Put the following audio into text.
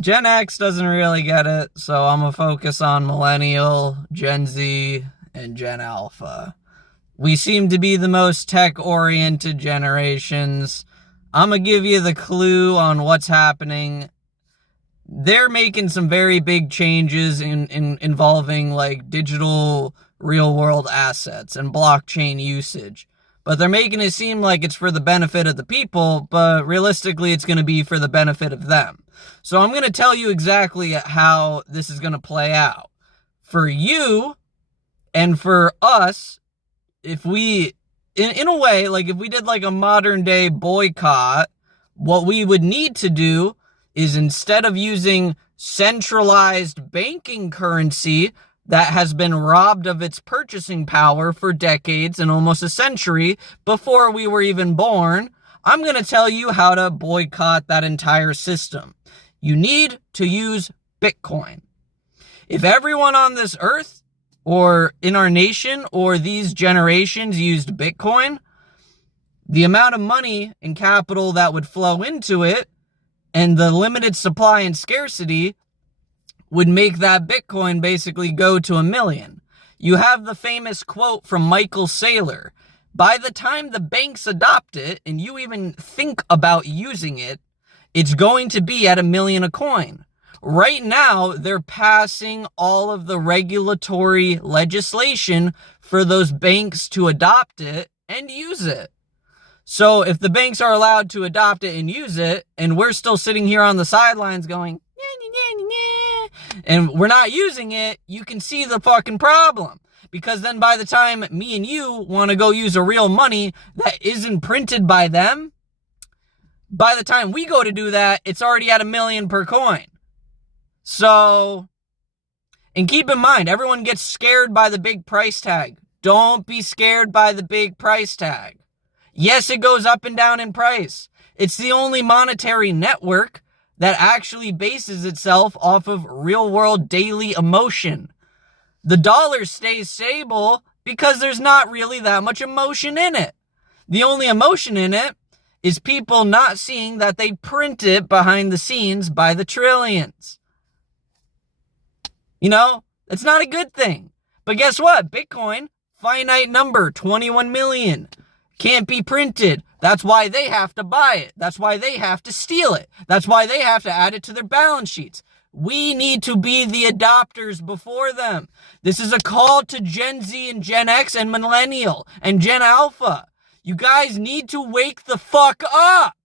Gen X doesn't really get it, so I'm gonna focus on Millennial, Gen Z, and Gen Alpha. We seem to be the most tech-oriented generations. I'm gonna give you the clue on what's happening. They're making some very big changes in involving like digital real-world assets and blockchain usage. But they're making it seem like it's for the benefit of the people, but realistically it's going to be for the benefit of them. So I'm going to tell you exactly how this is going to play out. For you and for us, if we, in a way, like if we did like a modern day boycott, what we would need to do is instead of using centralized banking currency that has been robbed of its purchasing power for decades and almost a century before we were even born, I'm going to tell you how to boycott that entire system. You need to use Bitcoin. If everyone on this earth or in our nation or these generations used Bitcoin, the amount of money and capital that would flow into it and the limited supply and scarcity would make that Bitcoin basically go to 1 million. You have the famous quote from Michael Saylor. By the time the banks adopt it and you even think about using it, it's going to be at 1 million a coin. Right now, they're passing all of the regulatory legislation for those banks to adopt it and use it. So if the banks are allowed to adopt it and use it, and we're still sitting here on the sidelines going, and we're not using it, you can see the fucking problem. Because then by the time me and you want to go use a real money that isn't printed by them, by the time we go to do that, it's already at 1 million per coin. So, and keep in mind, everyone gets scared by the big price tag. Don't be scared by the big price tag. Yes, it goes up and down in price. It's the only monetary network that actually bases itself off of real-world daily emotion. The dollar stays stable because there's not really that much emotion in it. The only emotion in it is people not seeing that they print it behind the scenes by the trillions. You know, it's not a good thing. But guess what? Bitcoin, finite number, 21 million. Can't be printed. That's why they have to buy it. That's why they have to steal it. That's why they have to add it to their balance sheets. We need to be the adopters before them. This is a call to Gen Z and Gen X and Millennial and Gen Alpha. You guys need to wake the fuck up.